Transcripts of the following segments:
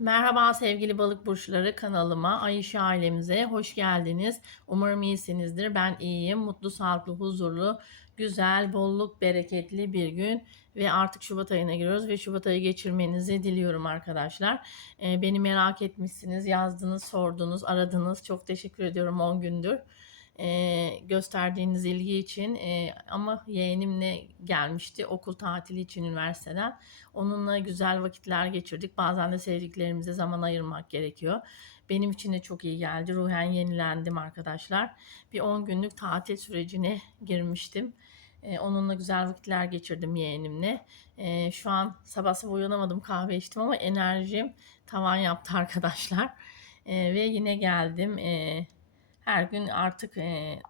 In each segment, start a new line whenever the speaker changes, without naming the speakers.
Merhaba sevgili balık burçları kanalıma, Ayşe ailemize hoş geldiniz. Umarım iyisinizdir. Ben iyiyim. Mutlu, sağlıklı, huzurlu, güzel, bolluk, bereketli bir gün ve artık Şubat ayına giriyoruz ve Şubat ayı geçirmenizi diliyorum arkadaşlar. Ee, beni merak etmişsiniz, yazdınız, sordunuz, aradınız. Çok teşekkür ediyorum 10 gündür e, gösterdiğiniz ilgi için e, ama yeğenimle gelmişti okul tatili için üniversiteden. Onunla güzel vakitler geçirdik. Bazen de sevdiklerimize zaman ayırmak gerekiyor. Benim için de çok iyi geldi. Ruhen yenilendim arkadaşlar. Bir 10 günlük tatil sürecine girmiştim. E, onunla güzel vakitler geçirdim yeğenimle. E, şu an sabah sabah uyanamadım kahve içtim ama enerjim tavan yaptı arkadaşlar. E, ve yine geldim. E, her gün artık e,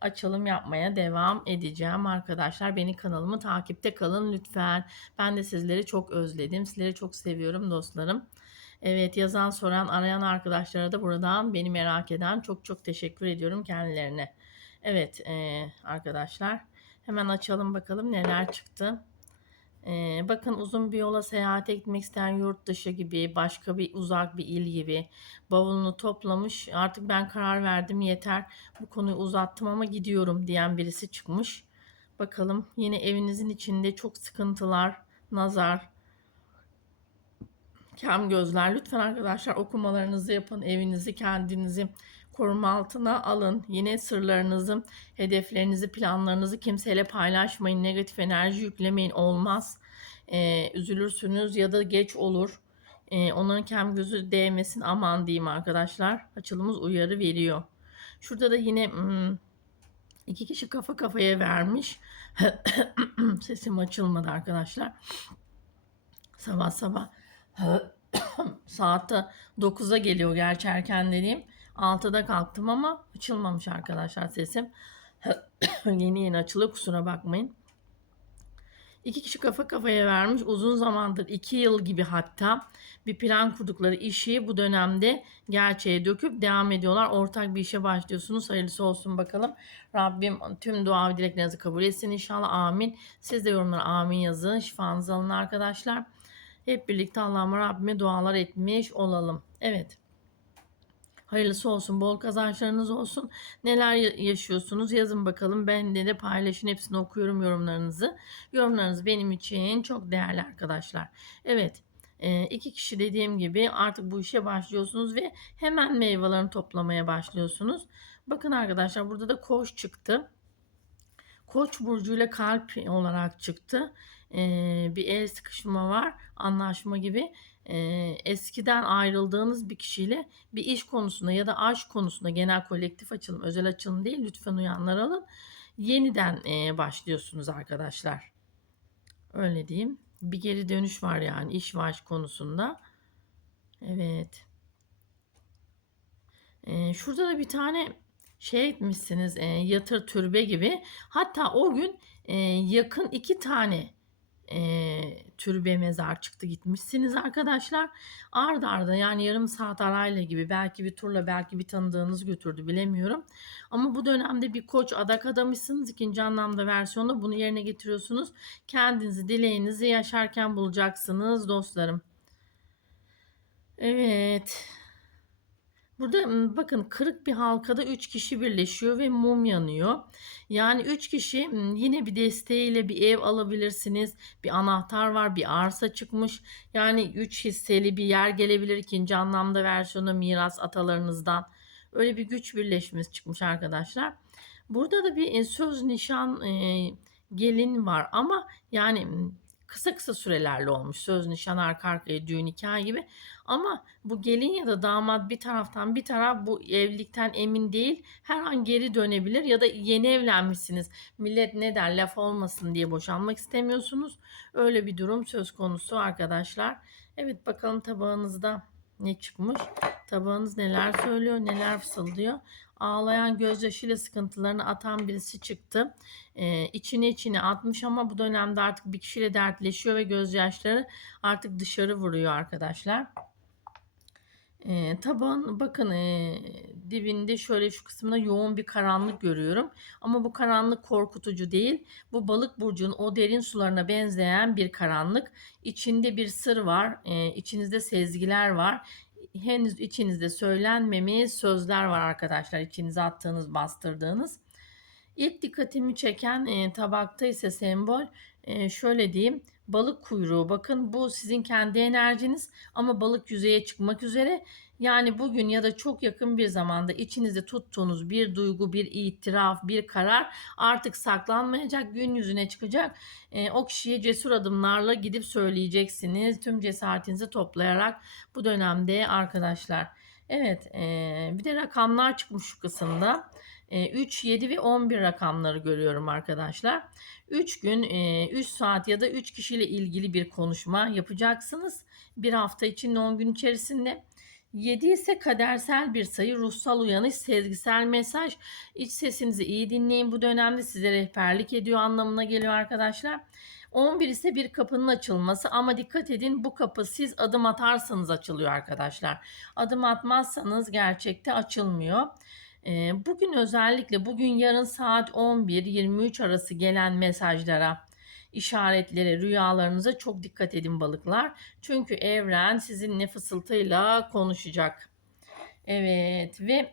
açılım yapmaya devam edeceğim arkadaşlar. Beni kanalımı takipte kalın lütfen. Ben de sizleri çok özledim. Sizleri çok seviyorum dostlarım. Evet yazan soran arayan arkadaşlara da buradan beni merak eden çok çok teşekkür ediyorum kendilerine. Evet e, arkadaşlar hemen açalım bakalım neler çıktı. Ee, bakın uzun bir yola seyahate gitmek isteyen yurt dışı gibi, başka bir uzak bir il gibi bavulunu toplamış. Artık ben karar verdim yeter bu konuyu uzattım ama gidiyorum diyen birisi çıkmış. Bakalım yine evinizin içinde çok sıkıntılar, nazar, kem gözler. Lütfen arkadaşlar okumalarınızı yapın. Evinizi kendinizi koruma altına alın. Yine sırlarınızı, hedeflerinizi, planlarınızı kimseyle paylaşmayın. Negatif enerji yüklemeyin. Olmaz. Ee, üzülürsünüz ya da geç olur. Ee, onların kem gözü değmesin aman diyeyim arkadaşlar. Açılımız uyarı veriyor. Şurada da yine hmm, iki kişi kafa kafaya vermiş. Sesim açılmadı arkadaşlar. Sabah sabah Saatte 9'a geliyor gerçi erken dediğim. 6'da kalktım ama açılmamış arkadaşlar sesim. yeni yeni açılıyor kusura bakmayın. İki kişi kafa kafaya vermiş uzun zamandır iki yıl gibi hatta bir plan kurdukları işi bu dönemde gerçeğe döküp devam ediyorlar. Ortak bir işe başlıyorsunuz. Hayırlısı olsun bakalım. Rabbim tüm dua ve dileklerinizi kabul etsin inşallah. Amin. Siz de yorumlara amin yazın. Şifanızı alın arkadaşlar. Hep birlikte Allah'ıma Rabbime dualar etmiş olalım. Evet. Hayırlısı olsun, bol kazançlarınız olsun. Neler yaşıyorsunuz yazın bakalım. Ben de, de paylaşın hepsini okuyorum yorumlarınızı. Yorumlarınız benim için çok değerli arkadaşlar. Evet e, iki kişi dediğim gibi artık bu işe başlıyorsunuz ve hemen meyvelerini toplamaya başlıyorsunuz. Bakın arkadaşlar burada da koş çıktı. Koç burcuyla kalp olarak çıktı. Ee, bir el sıkışma var, anlaşma gibi. Ee, eskiden ayrıldığınız bir kişiyle bir iş konusunda ya da aşk konusunda genel kolektif açılım, özel açılım değil lütfen uyanlar alın. Yeniden e, başlıyorsunuz arkadaşlar. Öyle diyeyim. Bir geri dönüş var yani iş ve aşk konusunda. Evet. Ee, şurada da bir tane şey etmişsiniz e, yatır türbe gibi. Hatta o gün e, yakın iki tane e, türbe mezar çıktı gitmişsiniz arkadaşlar. Arda arda yani yarım saat arayla gibi belki bir turla belki bir tanıdığınız götürdü bilemiyorum. Ama bu dönemde bir koç adak adamışsınız. ikinci anlamda versiyonda bunu yerine getiriyorsunuz. Kendinizi dileğinizi yaşarken bulacaksınız dostlarım. Evet. Burada bakın kırık bir halkada 3 kişi birleşiyor ve mum yanıyor. Yani 3 kişi yine bir desteğiyle bir ev alabilirsiniz. Bir anahtar var, bir arsa çıkmış. Yani 3 hisseli bir yer gelebilir. ikinci anlamda versiyonu miras atalarınızdan. Öyle bir güç birleşmesi çıkmış arkadaşlar. Burada da bir söz nişan e, gelin var ama yani kısa kısa sürelerle olmuş. Söz, nişan, arka arkaya, düğün, hikaye gibi. Ama bu gelin ya da damat bir taraftan bir taraf bu evlilikten emin değil. Her an geri dönebilir ya da yeni evlenmişsiniz. Millet ne der laf olmasın diye boşanmak istemiyorsunuz. Öyle bir durum söz konusu arkadaşlar. Evet bakalım tabağınızda ne çıkmış? Tabağınız neler söylüyor, neler fısıldıyor? ağlayan gözyaşıyla sıkıntılarını atan birisi çıktı. Ee, içine içine atmış ama bu dönemde artık bir kişiyle dertleşiyor ve gözyaşları artık dışarı vuruyor arkadaşlar. Eee, tabağın bakın, eee, dibinde şöyle şu kısmında yoğun bir karanlık görüyorum ama bu karanlık korkutucu değil. Bu balık burcunun o derin sularına benzeyen bir karanlık. İçinde bir sır var, eee, içinizde sezgiler var. Henüz içinizde söylenmemiş sözler var arkadaşlar, içinize attığınız, bastırdığınız. İlk dikkatimi çeken, eee, tabakta ise sembol, eee, şöyle diyeyim, balık kuyruğu. Bakın bu sizin kendi enerjiniz ama balık yüzeye çıkmak üzere. Yani bugün ya da çok yakın bir zamanda içinizde tuttuğunuz bir duygu, bir itiraf, bir karar artık saklanmayacak, gün yüzüne çıkacak. Eee, o kişiye cesur adımlarla gidip söyleyeceksiniz. Tüm cesaretinizi toplayarak bu dönemde arkadaşlar. Evet, eee, bir de rakamlar çıkmış şu kısımda. Eee, 3, 7 ve 11 rakamları görüyorum arkadaşlar. 3 gün, eee, 3 saat ya da 3 kişiyle ilgili bir konuşma yapacaksınız. Bir hafta içinde 10 gün içerisinde. 7 ise kadersel bir sayı, ruhsal uyanış, sezgisel mesaj. İç sesinizi iyi dinleyin. Bu dönemde size rehberlik ediyor anlamına geliyor arkadaşlar. 11 ise bir kapının açılması ama dikkat edin bu kapı siz adım atarsanız açılıyor arkadaşlar. Adım atmazsanız gerçekte açılmıyor. Bugün özellikle bugün yarın saat 11-23 arası gelen mesajlara, işaretlere, rüyalarınıza çok dikkat edin balıklar. Çünkü evren sizinle fısıltıyla konuşacak. Evet ve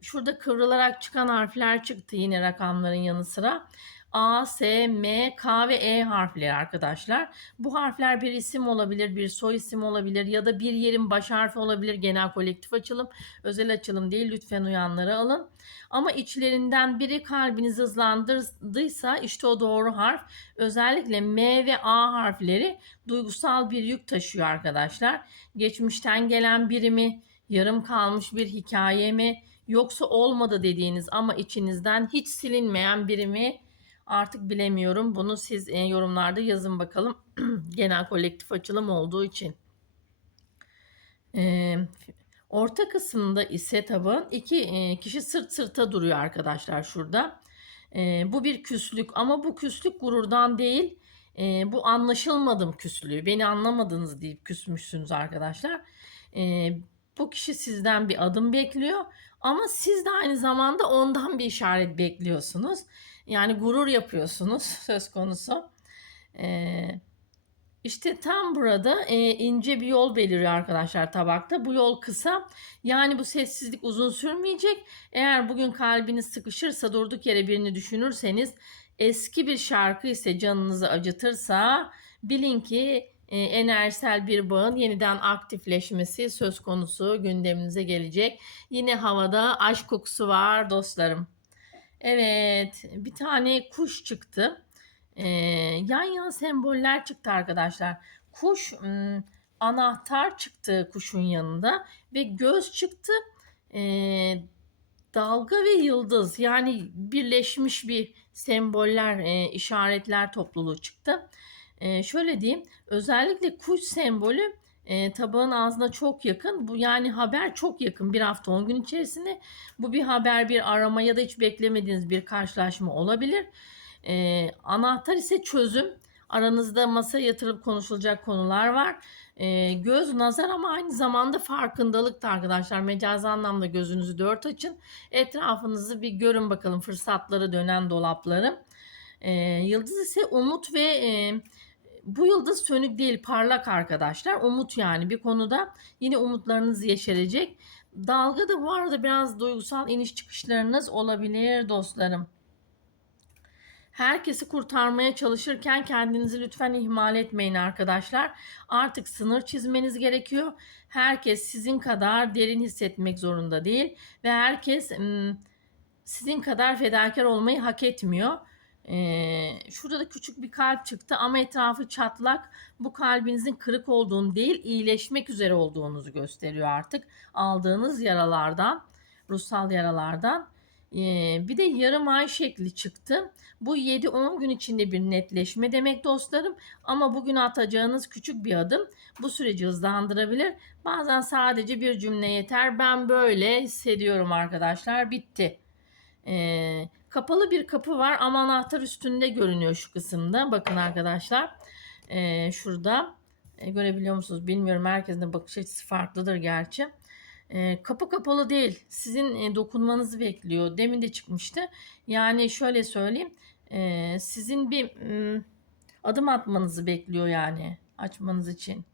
şurada kıvrılarak çıkan harfler çıktı yine rakamların yanı sıra. A, S, M, K ve E harfleri arkadaşlar. Bu harfler bir isim olabilir, bir soy isim olabilir ya da bir yerin baş harfi olabilir. Genel kolektif açılım, özel açılım değil. Lütfen uyanları alın. Ama içlerinden biri kalbinizi hızlandırdıysa işte o doğru harf. Özellikle M ve A harfleri duygusal bir yük taşıyor arkadaşlar. Geçmişten gelen biri mi, yarım kalmış bir hikaye mi, yoksa olmadı dediğiniz ama içinizden hiç silinmeyen biri mi? Artık bilemiyorum. Bunu siz e, yorumlarda yazın bakalım. Genel kolektif açılım olduğu için. Ee, orta kısmında ise tabağın iki e, kişi sırt sırta duruyor arkadaşlar şurada. Ee, bu bir küslük ama bu küslük gururdan değil. e, bu anlaşılmadım küslüğü. Beni anlamadınız deyip küsmüşsünüz arkadaşlar. Ee, bu kişi sizden bir adım bekliyor ama siz de aynı zamanda ondan bir işaret bekliyorsunuz. Yani gurur yapıyorsunuz söz konusu. Ee, işte tam burada e, ince bir yol beliriyor arkadaşlar tabakta. Bu yol kısa. Yani bu sessizlik uzun sürmeyecek. Eğer bugün kalbiniz sıkışırsa durduk yere birini düşünürseniz eski bir şarkı ise canınızı acıtırsa bilin ki e, enerjisel bir bağın yeniden aktifleşmesi söz konusu gündeminize gelecek. Yine havada aşk kokusu var dostlarım. Evet, bir tane kuş çıktı. Ee, yan yan semboller çıktı arkadaşlar. Kuş anahtar çıktı kuşun yanında ve göz çıktı. Ee, dalga ve yıldız yani birleşmiş bir semboller, e, işaretler topluluğu çıktı. Ee, şöyle diyeyim, özellikle kuş sembolü e, tabağın ağzına çok yakın. Bu yani haber çok yakın. Bir hafta 10 gün içerisinde bu bir haber, bir arama ya da hiç beklemediğiniz bir karşılaşma olabilir. E, anahtar ise çözüm. Aranızda masaya yatırıp konuşulacak konular var. E, göz nazar ama aynı zamanda farkındalık da arkadaşlar. Mecazi anlamda gözünüzü dört açın. Etrafınızı bir görün bakalım fırsatları dönen dolapları. E, yıldız ise umut ve e, bu yıldız sönük değil parlak arkadaşlar. Umut yani bir konuda yine umutlarınız yeşerecek. Dalga da bu arada biraz duygusal iniş çıkışlarınız olabilir dostlarım. Herkesi kurtarmaya çalışırken kendinizi lütfen ihmal etmeyin arkadaşlar. Artık sınır çizmeniz gerekiyor. Herkes sizin kadar derin hissetmek zorunda değil ve herkes sizin kadar fedakar olmayı hak etmiyor. Ee, şurada da küçük bir kalp çıktı ama etrafı çatlak. Bu kalbinizin kırık olduğunu değil, iyileşmek üzere olduğunuzu gösteriyor artık. Aldığınız yaralardan, ruhsal yaralardan. Ee, bir de yarım ay şekli çıktı. Bu 7-10 gün içinde bir netleşme demek dostlarım. Ama bugün atacağınız küçük bir adım bu süreci hızlandırabilir. Bazen sadece bir cümle yeter. Ben böyle hissediyorum arkadaşlar. Bitti. Ee, kapalı bir kapı var ama anahtar üstünde görünüyor şu kısımda. Bakın arkadaşlar. Ee, şurada. E, görebiliyor musunuz bilmiyorum. Herkesin de bakış açısı farklıdır gerçi. Ee, kapı kapalı değil. Sizin e, dokunmanızı bekliyor. Demin de çıkmıştı. Yani şöyle söyleyeyim. e, sizin bir mm, adım atmanızı bekliyor yani açmanız için.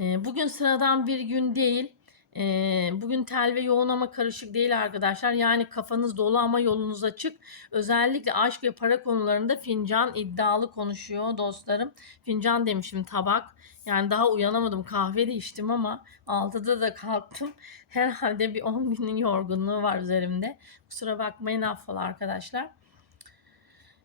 E, bugün sıradan bir gün değil. E, bugün tel ve yoğun ama karışık değil arkadaşlar. Yani kafanız dolu ama yolunuz açık. Özellikle aşk ve para konularında fincan iddialı konuşuyor dostlarım. Fincan demişim tabak. Yani daha uyanamadım. Kahve de içtim ama 6'da da kalktım. Herhalde bir 10 günün yorgunluğu var üzerimde. Kusura bakmayın affola arkadaşlar.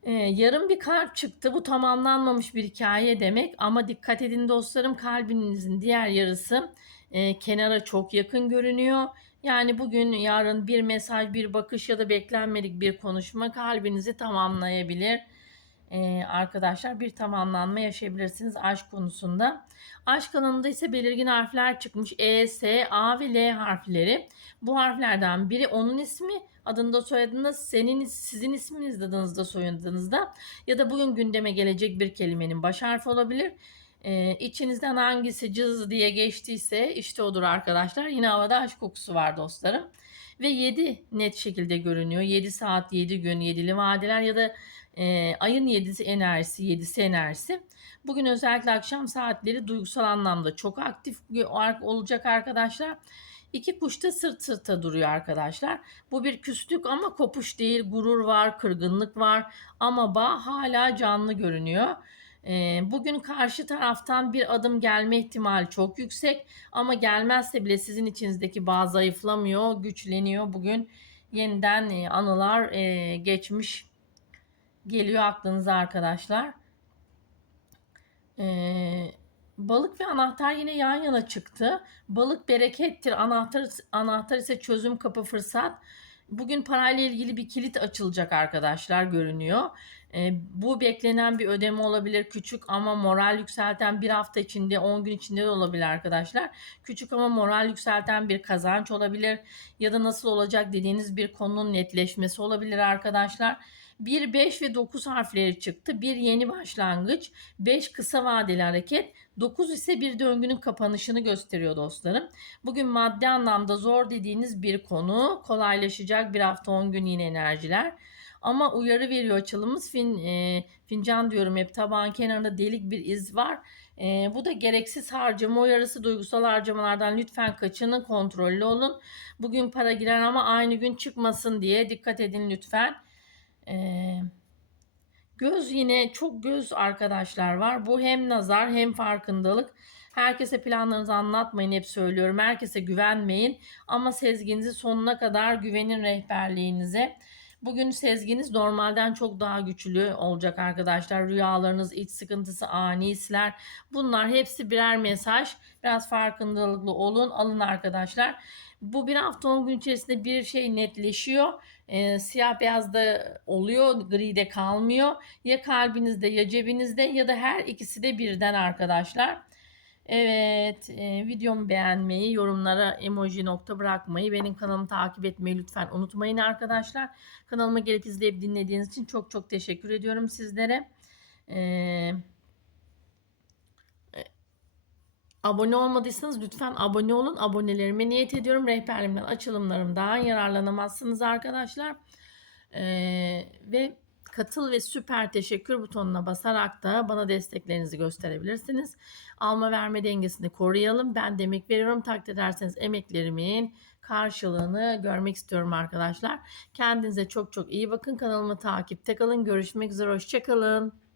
Ee, yarım bir kalp çıktı. Bu tamamlanmamış bir hikaye demek. Ama dikkat edin dostlarım kalbinizin diğer yarısı e, kenara çok yakın görünüyor. Yani bugün yarın bir mesaj, bir bakış ya da beklenmedik bir konuşma kalbinizi tamamlayabilir. Ee, arkadaşlar bir tamamlanma yaşayabilirsiniz aşk konusunda. Aşk alanında ise belirgin harfler çıkmış. E, S, A ve L harfleri. Bu harflerden biri onun ismi, adında soyadında senin sizin isminiz adınızda soyadınızda ya da bugün gündeme gelecek bir kelimenin baş harfi olabilir. Ee, içinizden hangisi cız diye geçtiyse işte odur arkadaşlar. Yine havada aşk kokusu var dostlarım. Ve 7 net şekilde görünüyor. 7 saat, 7 gün, 7'li vadeler ya da e, ayın 7'si enerjisi, 7'si enerjisi. Bugün özellikle akşam saatleri duygusal anlamda çok aktif olacak arkadaşlar. İki kuş da sırt sırta duruyor arkadaşlar. Bu bir küslük ama kopuş değil. Gurur var, kırgınlık var ama bağ hala canlı görünüyor. Bugün karşı taraftan bir adım gelme ihtimali çok yüksek ama gelmezse bile sizin içinizdeki bağ zayıflamıyor, güçleniyor. Bugün yeniden anılar geçmiş geliyor aklınıza arkadaşlar. Ee, balık ve anahtar yine yan yana çıktı. Balık berekettir, anahtar anahtar ise çözüm kapı fırsat. Bugün parayla ilgili bir kilit açılacak arkadaşlar görünüyor. E, bu beklenen bir ödeme olabilir. Küçük ama moral yükselten bir hafta içinde 10 gün içinde de olabilir arkadaşlar. Küçük ama moral yükselten bir kazanç olabilir. Ya da nasıl olacak dediğiniz bir konunun netleşmesi olabilir arkadaşlar. 1, 5 ve 9 harfleri çıktı. Bir yeni başlangıç, 5 kısa vadeli hareket, 9 ise bir döngünün kapanışını gösteriyor dostlarım. Bugün maddi anlamda zor dediğiniz bir konu kolaylaşacak bir hafta 10 gün yine enerjiler. Ama uyarı veriyor açılımız. Fin, e, fincan diyorum hep tabağın kenarında delik bir iz var. E, bu da gereksiz harcama uyarısı duygusal harcamalardan lütfen kaçının kontrollü olun. Bugün para girer ama aynı gün çıkmasın diye dikkat edin lütfen. Ee, göz yine çok göz arkadaşlar var. Bu hem nazar hem farkındalık. Herkese planlarınızı anlatmayın hep söylüyorum. Herkese güvenmeyin ama sezginizi sonuna kadar güvenin rehberliğinize. Bugün sezginiz normalden çok daha güçlü olacak arkadaşlar. Rüyalarınız, iç sıkıntısı, ani hisler bunlar hepsi birer mesaj. Biraz farkındalıklı olun, alın arkadaşlar. Bu bir hafta 10 gün içerisinde bir şey netleşiyor. E, siyah beyaz da oluyor, gri de kalmıyor. Ya kalbinizde ya cebinizde ya da her ikisi de birden arkadaşlar. Evet, e, videomu beğenmeyi, yorumlara emoji nokta bırakmayı, benim kanalımı takip etmeyi lütfen unutmayın arkadaşlar. Kanalıma gelip izleyip dinlediğiniz için çok çok teşekkür ediyorum sizlere. Eee Abone olmadıysanız lütfen abone olun. Abonelerime niyet ediyorum. Rehberliğimden, açılımlarımdan yararlanamazsınız arkadaşlar. Ee, ve katıl ve süper teşekkür butonuna basarak da bana desteklerinizi gösterebilirsiniz. Alma verme dengesini koruyalım. Ben demek veriyorum. Takdir ederseniz emeklerimin karşılığını görmek istiyorum arkadaşlar. Kendinize çok çok iyi bakın. Kanalımı takipte kalın. Görüşmek üzere. Hoşçakalın.